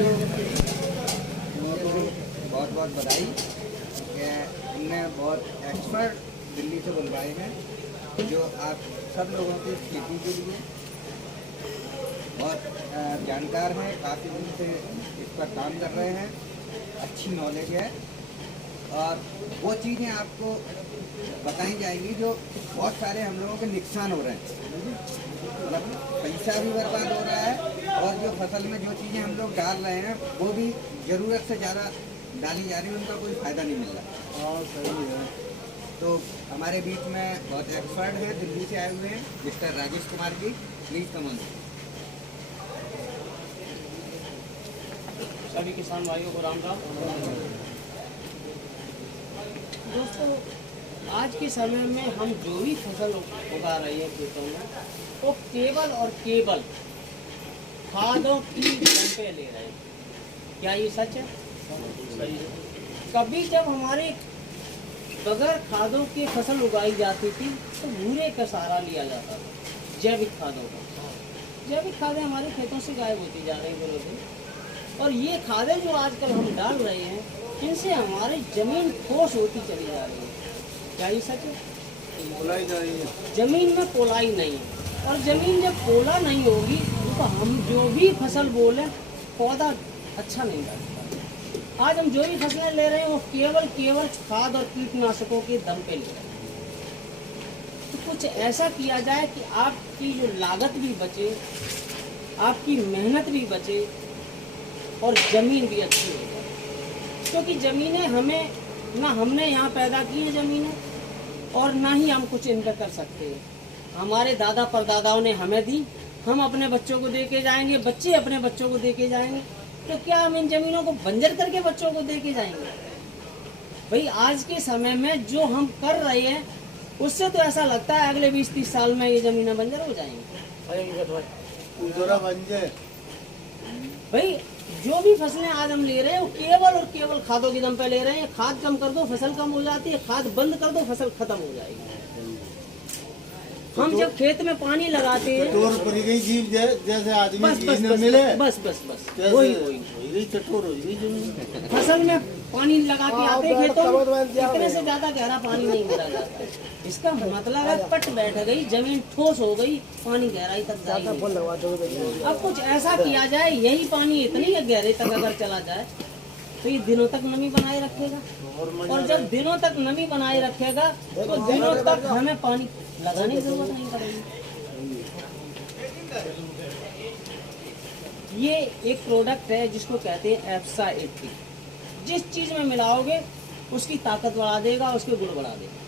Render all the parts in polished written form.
बहुत बहुत बधाई कि हमने बहुत एक्सपर्ट दिल्ली से बुलवाए हैं जो आप सब लोगों की खेती के लिए बहुत जानकार हैं, काफ़ी दिन से इस पर काम कर रहे हैं, अच्छी नॉलेज है और वो चीज़ें आपको बताई जाएंगी जो बहुत सारे हम लोगों के नुकसान हो रहे हैं, मतलब पैसा भी बर्बाद हो रहा है और जो फसल में जो चीज़ें हम लोग डाल रहे हैं वो भी ज़रूरत से ज़्यादा डाली जा रही है, उनका कोई फ़ायदा नहीं मिल रहा। हाँ सही है। तो हमारे बीच में बहुत एक्सपर्ट हैं, दिल्ली से आए हुए हैं, mister Rajesh Kumar ji, please come on. सभी किसान भाइयों को राम राम। दोस्तों, आज के समय में हम जो भी फसल उगा रहे हैं खेतों में वो केवल और केवल खादों की दम पे ले रहे हैं। क्या ये सच है? सही है। कभी जब हमारे बगैर खादों की फसल उगाई जाती थी तो भूरे का सहारा लिया जाता था, जैविक खादों का। जैविक खादें हमारे खेतों से गायब होती जा रही हैं और ये खादें जो आजकल हम डाल रहे हैं इनसे हमारी जमीन ठोस होती चली जा रही है। क्या ये सच है? पोलाई जा रही है, जमीन में पोलाई नहीं है और जमीन जब पोला नहीं होगी तो हम जो भी फसल बोले पौधा अच्छा नहीं लगता। आज हम जो भी फसलें ले रहे हैं वो केवल खाद और कीटनाशकों के दम पे ले रहे हैं। तो कुछ ऐसा किया जाए कि आपकी जो लागत भी बचे, आपकी मेहनत भी बचे और ज़मीन भी अच्छी हो जाए, क्योंकि ज़मीनें हमें ना हमने यहाँ पैदा की हैं ज़मीनें और ना ही हम कुछ इन पर कर सकते हैं। हमारे दादा परदादाओं ने हमें दी, हम अपने बच्चों को दे के जाएंगे, बच्चे अपने बच्चों को दे के जाएंगे, तो क्या हम इन ज़मीनों को बंजर करके बच्चों को दे के जाएंगे? भाई आज के समय में जो हम कर रहे हैं उससे तो ऐसा लगता है अगले 20-30 साल में ये ज़मीनें बंजर हो जाएंगी। भाई जो भी फसलें आज हम ले रहे हैं वो केवल और केवल खादों के दम पे ले रहे हैं। खाद कम कर दो फसल कम हो जाती है, खाद बंद कर दो फसल खत्म हो जाएगी। हम जब खेत में पानी लगाते हैं जैसे आदमी मिले बस वही चटोर हो गई फसल में पानी लगा के आते हैं खेतों में, इतने से ज्यादा गहरा पानी नहीं मिला जाता। इसका मतलब है पट बैठ गई, जमीन ठोस हो गई, पानी गहराई तक जाएगा। अब कुछ ऐसा किया जाए, यही पानी इतनी गहरे तक अगर चला जाए तो ये दिनों तक नमी बनाए रखेगा और जब दिनों तक नमी बनाए रखेगा तो दिनों तक हमें पानी लगाने की जरूरत नहीं पड़ेगी। ये एक प्रोडक्ट है जिसको कहते हैं एप्सा 80। जिस चीज में मिलाओगे उसकी ताकत बढ़ा देगा, उसके गुण बढ़ा देगा।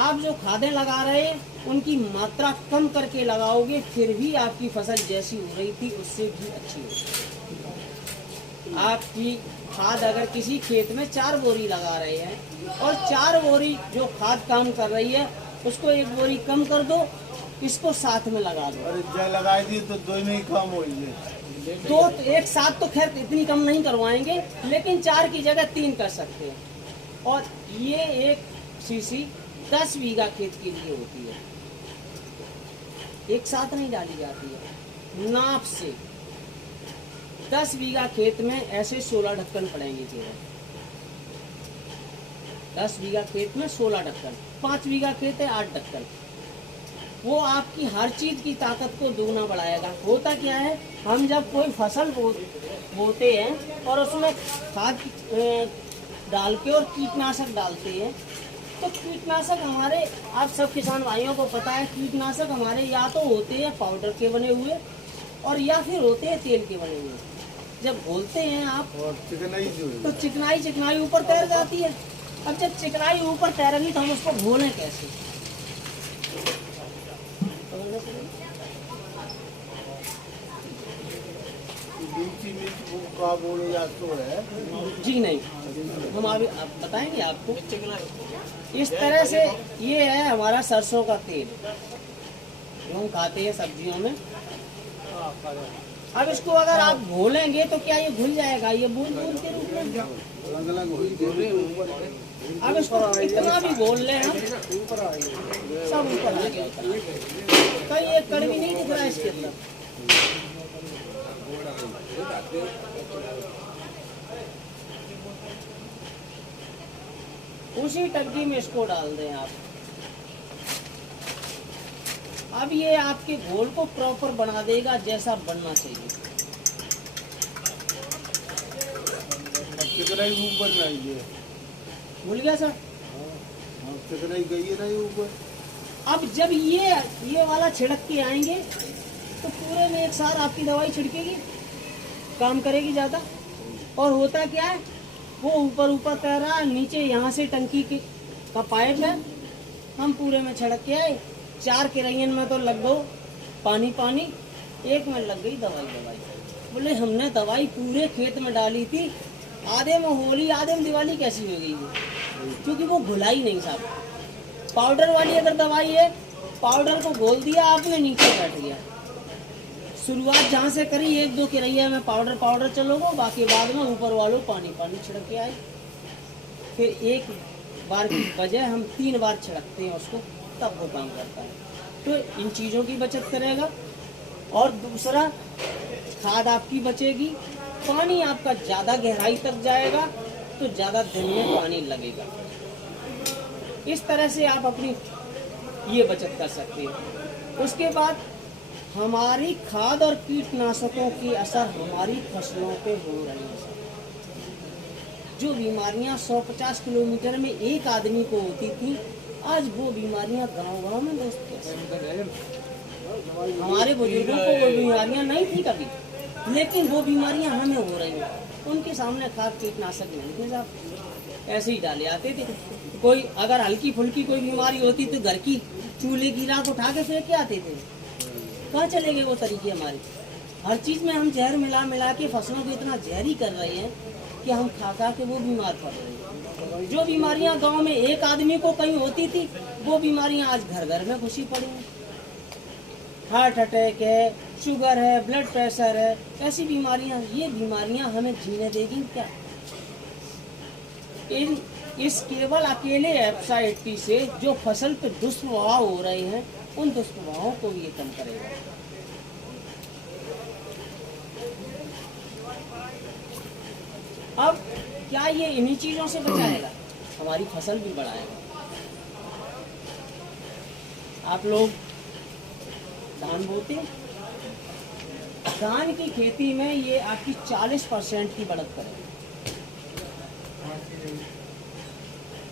आप जो खादें लगा रहे हैं उनकी मात्रा कम करके लगाओगे, फिर भी आपकी फसल जैसी हो रही थी उससे भी अच्छी होगी। आपकी खाद अगर किसी खेत में 4 बोरी लगा रहे हैं और 4 बोरी जो खाद काम कर रही है उसको 1 बोरी कम कर दो, इसको साथ में लगा दो। अरे लगा दी तो 2 में ही कम हो तो एक साथ तो खैर इतनी कम नहीं करवाएंगे, लेकिन 4 की जगह 3 कर सकते हैं। और ये 1 सीसी 10 बीघा खेत के लिए होती है, एक साथ नहीं डाली जाती है, नाप से। 10 बीघा खेत में ऐसे 16 ढक्कन पड़ेंगे केवल। 10 बीघा खेत में 16 ढक्कन, 5 बीघा खेत है 8 ढक्कन। वो आपकी हर चीज की ताकत को दुगना बढ़ाएगा। होता क्या है, हम जब कोई फसल बोते हैं और उसमें खाद डाल के और कीटनाशक डालते हैं तो कीटनाशक हमारे, आप सब किसान भाइयों को पता है, कीटनाशक हमारे या तो होते हैं पाउडर के बने हुए और या फिर होते हैं तेल के बने हुए। जब घोलते हैं आप तो चिकनाई ऊपर तैर जाती है। अब जब चिकनाई ऊपर तैरेगी तो हम उसको घोलें कैसे? जी नहीं, हम अभी बताएंगे आपको। इस तरह से ये है हमारा सरसों का तेल जो हम खाते हैं सब्जियों में। अब इसको अगर आप घोलेंगे तो क्या ये घुल जाएगा? ये बूंद बूंद के रूप में। अब इसको इतना भी घोल लें हम, सब ऊपर आ गया। कहीं एक कड़वी नहीं दिख रहा है इसके अंदर। उसी टंकी में इसको डाल दें आप। अब ये आपके घोल को प्रॉपर बना देगा जैसा बनना चाहिए। कितना ही ऊपर लाइए, भूल गया सर। कितना ही गई है ना ये ऊपर। अब जब ये वाला छिड़क के आएंगे तो पूरे में एक साथ आपकी दवाई छिड़केगी, काम करेगी ज़्यादा। और होता क्या है, वो ऊपर ऊपर तैर रहा है, नीचे यहाँ से टंकी का पाइप है, हम पूरे में छिड़क के आए। 4 किरैयन में तो लग गो पानी पानी, 1 में लग गई दवाई। बोले हमने दवाई पूरे खेत में डाली थी, आधे में होली आधे में दिवाली कैसी हो गई है, क्योंकि वो घुलाई नहीं साहब। पाउडर वाली अगर दवाई है, पाउडर को घोल दिया आपने, नीचे बैठ गया। शुरुआत जहाँ से करी 1-2 किरैया में पाउडर चलोगे, बाकी बाद में ऊपर वालों पानी छिड़क के आए। फिर एक बार की बजाय हम 3 बार छिड़कते हैं उसको, तब वो काम करता है। तो इन चीज़ों की बचत करेगा। और दूसरा, खाद आपकी बचेगी, पानी आपका ज़्यादा गहराई तक जाएगा तो ज़्यादा दिन में पानी लगेगा। इस तरह से आप अपनी ये बचत कर सकते हैं। उसके बाद हमारी खाद और कीटनाशकों की असर हमारी फसलों पे हो रही है। जो बीमारियां 150 किलोमीटर में एक आदमी को होती थी, आज वो बीमारियां गांव-गांव में दोस्त। हमारे बुजुर्गों को वो बीमारियां नहीं थी कभी, लेकिन वो बीमारियां हमें हो रही हैं। उनके सामने खाद कीटनाशक नहीं थे साहब, ऐसे ही डाले आते थे। कोई अगर हल्की फुल्की कोई बीमारी होती तो घर की चूल्हे की राख उठा के फेंक के आते थे। कहाँ चले गए वो तरीके हमारे? हर चीज़ में हम जहर मिला के फसलों को इतना जहरी कर रहे हैं कि हम खा के वो बीमार पड़ रहे हैं। जो बीमारियां गांव में एक आदमी को कहीं होती थी, वो बीमारियां आज घर घर में घुसी पड़ी हैं। हार्ट अटैक है, शुगर है, ब्लड प्रेशर है, ऐसी बीमारियां। ये बीमारियां हमें जीने देगी क्या? इस केवल अकेले एप्सा 80 से जो फसल पे दुष्प्रभाव हो रहे हैं, उन दुष्प्रभावों को भी ये कम करेगा। अब क्या ये इन्हीं चीजों से बचाएगा? हमारी फसल भी बढ़ाएगा। आप लोग धान बोते, धान की खेती में ये आपकी 40% की बढ़त करेगा।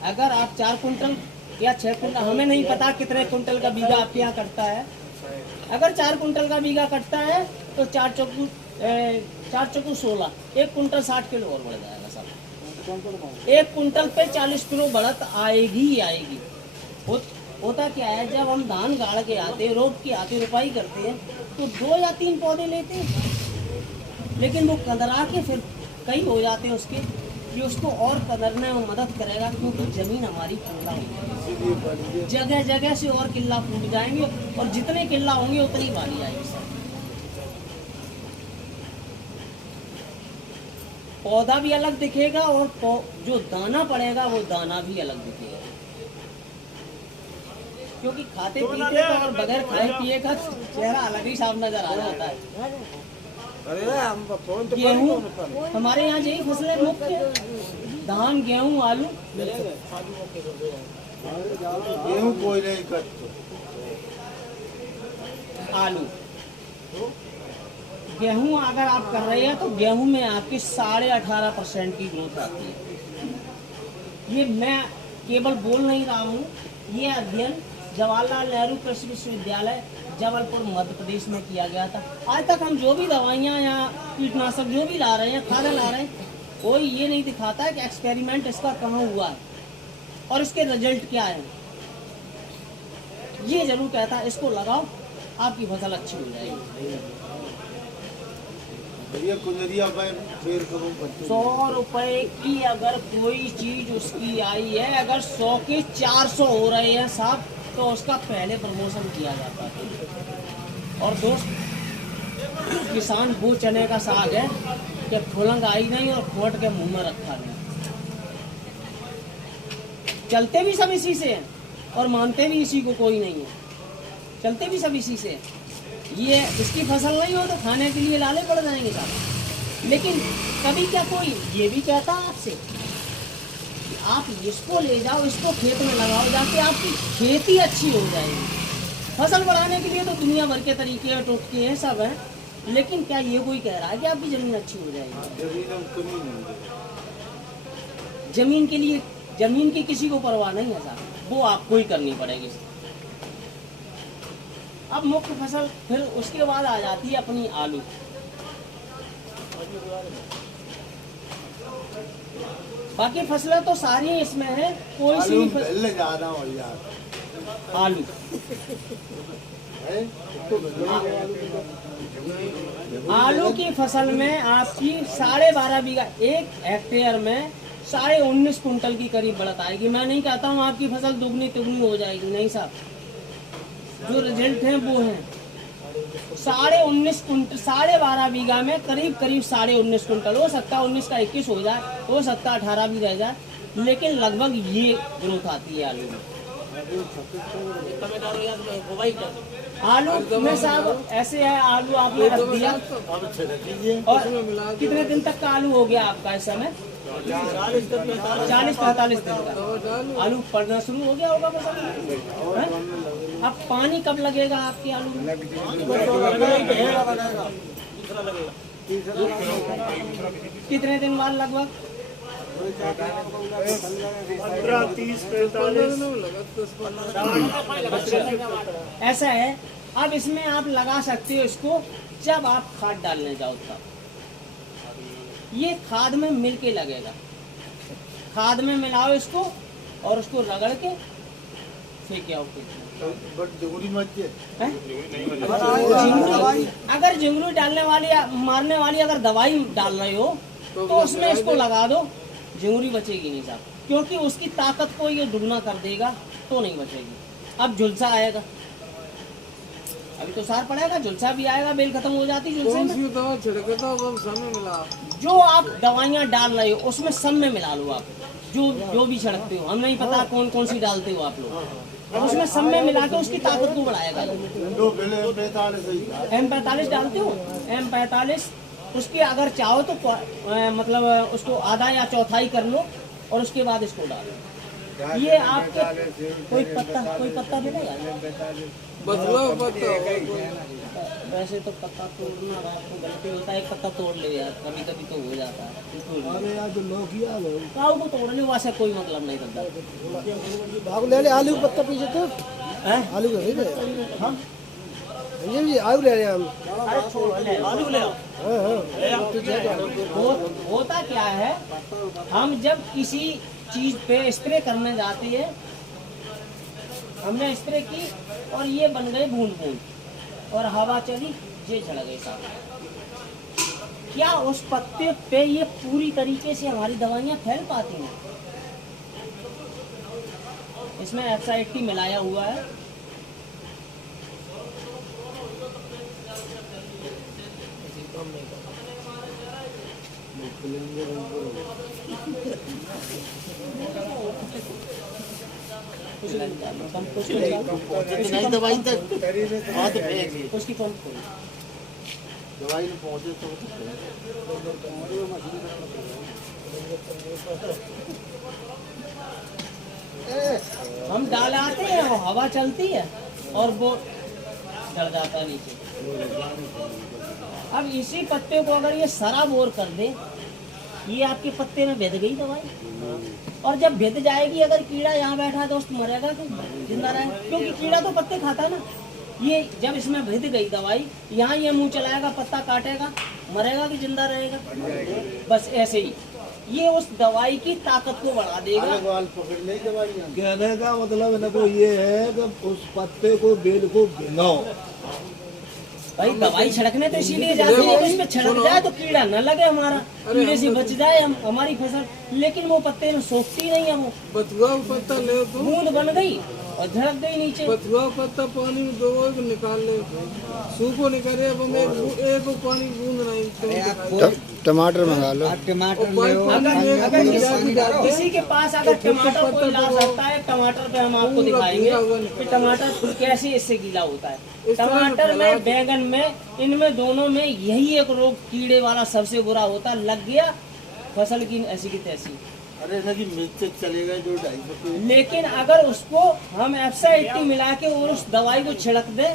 अगर आप 4 कुंटल या 6 कुंटल, हमें नहीं पता कितने कुंटल का बीघा आपके यहाँ कटता है। अगर 4 कुंटल का बीघा कटता है तो 4 चौकू 16, 1 कुंटल 60 किलो और बढ़ जाएगा साहब। 1 कुंटल पे 40 किलो बढ़त आएगी ही आएगी। होता क्या है, जब हम धान गाड़ के आते, रोप के आते, रुपाई करते हैं तो 2 या 3 पौधे लेते हैं, लेकिन वो कदरा के फिर कई हो जाते हैं उसके। ये उसको और कदरने में मदद करेगा, क्योंकि जमीन हमारी किल्ला होगी, जगह जगह से और किल्ला फूट जाएंगे, और जितने किल्ला होंगे उतनी बाली आएगी सर। पौधा भी अलग दिखेगा और जो दाना पड़ेगा वो दाना भी अलग दिखेगा, क्योंकि खाते पीते का और बगैर खाए पिए का चेहरा अलग ही साफ नजर आ जाता है। गेहूँ हमारे यहाँ यही फसलें मुख्य, धान, गेहूँ, आलू। गेहूँ कोई नहीं करते, आलू। गेहूँ अगर आप कर रहे हैं तो गेहूँ में आपकी 18.5% की ग्रोथ आती है। ये मैं केवल बोल नहीं रहा हूँ, ये अध्ययन जवाहरलाल नेहरू कृषि विश्वविद्यालय जबलपुर मध्य प्रदेश में किया गया था। आज तक हम जो भी दवाइयाँ या कीटनाशक जो भी ला रहे हैं, खाद ला रहे हैं, कोई ये नहीं दिखाता है कि एक्सपेरिमेंट इसका कहाँ हुआ है और इसके रिजल्ट क्या है। ये जरूर कहता है इसको लगाओ, आपकी फसल अच्छी हो जाएगी। 100 रुपए की अगर कोई चीज उसकी आई है, अगर 100 के 400 हो रहे हैं साहब, तो उसका पहले प्रमोशन किया जाता है। और दोस्त, किसान वो चने का साग है कि खुलंग आई नहीं और खोट के मुंह में रखा नहीं। चलते भी सब इसी से हैं और मानते भी इसी को कोई नहीं है, चलते भी सब इसी से। ये इसकी फसल नहीं हो तो खाने के लिए लाले पड़ जाएंगे साहब। लेकिन कभी क्या कोई ये भी कहता आपसे कि आप इसको ले जाओ, इसको खेत में लगाओ जाके, आपकी खेती अच्छी हो जाएगी। फसल बढ़ाने के लिए तो दुनिया भर के तरीके हैं, टोटके हैं, सब हैं, लेकिन क्या ये कोई कह रहा है कि आपकी जमीन अच्छी हो जाएगी? जमीन हम कमी नहीं है। जमीन के लिए, जमीन की किसी को परवाह नहीं है साहब, वो आपको ही करनी पड़ेगी। अब मुख्य फसल फिर उसके बाद आ जाती है अपनी आलू। बाकी फसलें तो सारी इसमें है, कोई सी भी फसल। पहले ज्यादा हो यार आलू है तो आलू की फसल में आपकी 12.5 बीघा, 1 हेक्टेयर में 19.5 कुंटल की करीब बढ़त आएगी। मैं नहीं कहता हूँ आपकी फसल दुगनी तिगुनी हो जाएगी, नहीं साहब, जो रिजल्ट हैं वो हैं 19.5 कुंटल, 12.5 बीघा में करीब 19.5 कुंटल। हो सकता है 19 का 21 हो जाए, हो सकता है 18 भी रह जाए, लेकिन लगभग ये ग्रोथ आती है आलू में। आलू में साहब ऐसे है, आलू आपने रख दिया अब छिड़क लीजिए और कितने दिन तक का आलू हो गया आपका इस समय? 40-45 दिन का आलू पड़ना शुरू हो गया होगा फसल में, हैं? अब पानी कब लगेगा आपके आलू में? कितने दिन बाद लगभग? 15-30-45 ऐसा है। अब इसमें आप लगा सकते हो इसको जब आप खाद डालने जाओ तब। ये खाद में मिल के लगेगा, खाद में मिलाओ इसको और उसको रगड़ के फेंक आओ खेत में। बट जोड़ी मत है हैं? अगर झिंगुरी डालने वाली मारने वाली अगर दवाई डाल रहे हो तो उसमें इसको लगा दो, झिंगुरी बचेगी नहीं साहब, क्योंकि उसकी ताकत को ये दुगना कर देगा तो नहीं बचेगी। अब झुलसा आएगा, अभी तो सार पड़ेगा, झुलसा भी आएगा, बेल खत्म हो जाती झुलसे में। दवा छिड़के तो अब समय मिला। जो आप दवाइयाँ डाल रहे हो उसमें सब में मिला लो आप, जो भी छिड़कते हो, हम नहीं पता कौन कौन सी डालते हो आप लोग, उसमें सब में मिला के उसकी ताकत को बढ़ाएगा। M45 डालते हो, M45 उसकी अगर चाहो तो मतलब उसको आधा या चौथाई कर लो और उसके बाद इसको डालो। ये आपके कोई पत्ता मिलेगा? वैसे तो पत्ता तोड़ना आपको गलती होता है, एक पत्ता तोड़ ले यार, कभी कभी तो हो जाता है। अरे यार जो लौकी आ गए काऊ को तोड़ ले, वैसे कोई मतलब नहीं करता। भाग ले आलू पत्ता पीछे तो हैं? आलू का सही है हाँ? जी आलू ले रहे हैं हम। अरे छोड़ ले, आलू ले आओ। होता क्या है, हम जब किसी चीज पे स्प्रे करने जाते हैं, हमने स्प्रे की और ये बन गए बूंद बूंद और हवा चली, ये झड़ गए साहब। क्या उस पत्ते पे ये पूरी तरीके से हमारी दवाइयाँ फैल पाती हैं? इसमें FCT मिलाया हुआ है। नहीं दवाई तक उसकी पंप खोलो। दवाई में पहुंचे तो हम डाल आते हैं, वो हवा चलती है और वो डर जाता है नीचे। अब इसी पत्ते को अगर ये सरा बोर कर दे, ये आपके पत्ते में भिद गई दवाई, और जब भिद जाएगी, अगर कीड़ा यहाँ बैठा है तो उसको मरेगा कि जिंदा रहेगा? क्योंकि कीड़ा तो पत्ते खाता है ना। ये जब इसमें भिद गई दवाई, यहाँ ये मुंह चलाएगा, पत्ता काटेगा, मरेगा कि जिंदा रहेगा? बस ऐसे ही ये उस दवाई की ताकत को बढ़ा देगा। कहने का मतलब इनको ये है कि उस पत्ते को बेल को भिंगाओ। भाई दवाई छिड़कने तो इसीलिए जाती है कि उस पे छिड़क जाए तो कीड़ा न लगे, हमारा कीड़े से बच जाए हमारी फसल। लेकिन वो पत्ते में सोखती नहीं है, वो बथुआ पत्ता ले तो बूंद बन गई और झड़क गई नीचे। पथुआ पत्ता पानी में दो को निकाल ले, सूखो निकाले। अब हम एक पानी बूंद नहीं अरे आप दिखाई। कोई टमाटर मंगा लो। आप टमाटर कोई ले लो, पानी पानी में में अगर पानी किसी डालो। किसी के पास अगर टमाटर कोई ला सकता है, टमाटर पे हम आपको दिखाएंगे कि टमाटर कैसे इससे गीला होता है। इस तरह से टमाटर फैला में, बैंगन में, इनमें दोनों में यही एक रोग कीड़े वाला सबसे बुरा होता है। लग गया फसल की ऐसी की तैसी। अरे नदी मिर्च चलेगा जो 250 लेकिन अगर उसको हम एफसा मिला के और उस दवाई को छिड़क दे,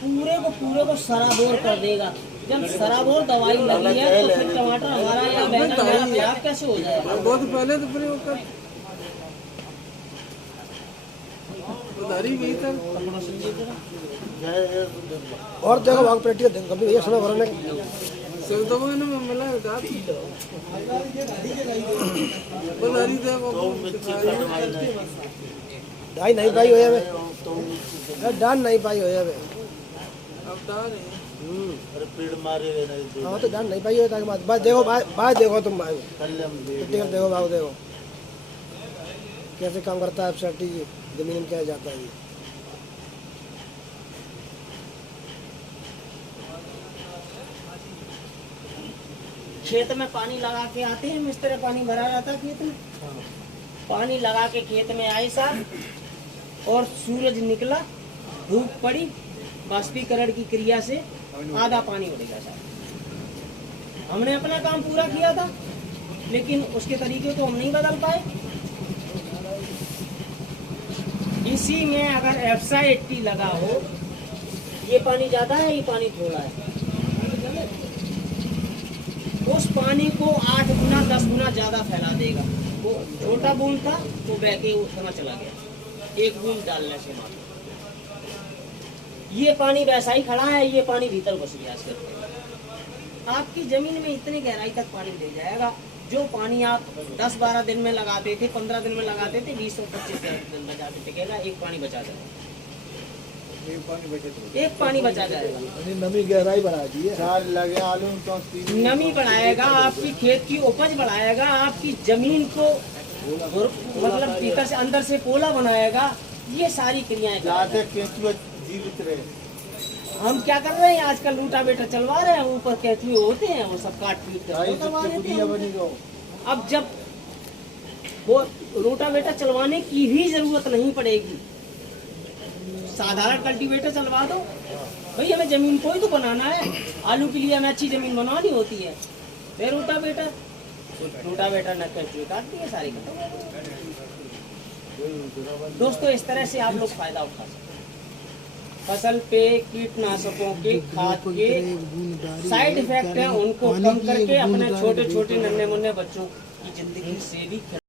पूरे को सराबोर कर देगा। जब सराबोर दवाई लगी है तो फिर टमाटर हमारा या बैंगन हमारा प्याज कैसे हो जाएगा? बहुत पहले तो प्रयोग कर उधारी भी था। और देखो भाग पेटी कभी ये समय भरने सब दवाने में मिला है दांत उधारी था वो ढाई नहीं पाई होया वे डान नहीं पाई होया वे अब दान है। अरे पेड़ मारे हुए नहीं हाँ तो डान नहीं पाई होया ताकि बात देखो बात देखो तुम भाई कल हम पेटी कर देखो भाग देखो कैसे काम करता है एफएसटी जमीन में क्या जाता है ये। खेत में पानी लगा के आते हैं मिस्त्री, पानी भरा जाता है खेत में। पानी लगा के खेत में आए साहब और सूरज निकला, धूप पड़ी, बाष्पीकरण की क्रिया से आधा पानी उड़ गया साहब। हमने अपना काम पूरा किया था, लेकिन उसके तरीके को हम नहीं बदल पाए। इसी में अगर एफसा 80 लगा हो, ये पानी ज्यादा है, ये पानी थोड़ा है, उस पानी को 8 गुना 10 गुना ज्यादा फैला देगा। वो छोटा बूंद था वो बह के उतना चला गया, एक बूंद डालने से मात्र। ये पानी वैसा ही खड़ा है, ये पानी भीतर घुस गया इसके। आपकी जमीन में इतनी गहराई तक पानी ले जाएगा। जो पानी आप 10-12 दिन में लगाते थे, 15 दिन में लगाते थे, 20 और 25 दिन बचाते टिकेगा, एक पानी बचा जाएगा, एक पानी बचा जाएगा। नमी गहराई बढ़ा दी है। चार लगे आलू तो नमी बढ़ाएगा, आपकी खेत की उपज बढ़ाएगा, आपकी जमीन को मतलब भीतर से अंदर से पोला बनाएगा। ये सारी क्रियाएं करेगा। केंचुआ जीवित रहे। हम क्या कर रहे हैं आजकल, रूटावेटर चलवा रहे हैं, ऊपर केंचुए होते हैं वो सब काट पीट कर करवा देते हैं। अब जब वो रूटावेटर चलवाने की भी जरूरत नहीं पड़ेगी, साधारण कल्टीवेटर चलवा दो भाई, हमें जमीन को ही तो बनाना है। आलू के लिए हमें अच्छी जमीन बनवानी होती है, फिर रूटावेटर न केंचुए काट दिए, सारी खत्म हो गई। दोस्तों इस तरह से आप लोग फायदा उठा सकते हैं। फसल पे कीटनाशकों के, खाद के साइड इफेक्ट हैं, उनको कम करके अपने छोटे छोटे नन्हे मुन्ने बच्चों की जिंदगी से भी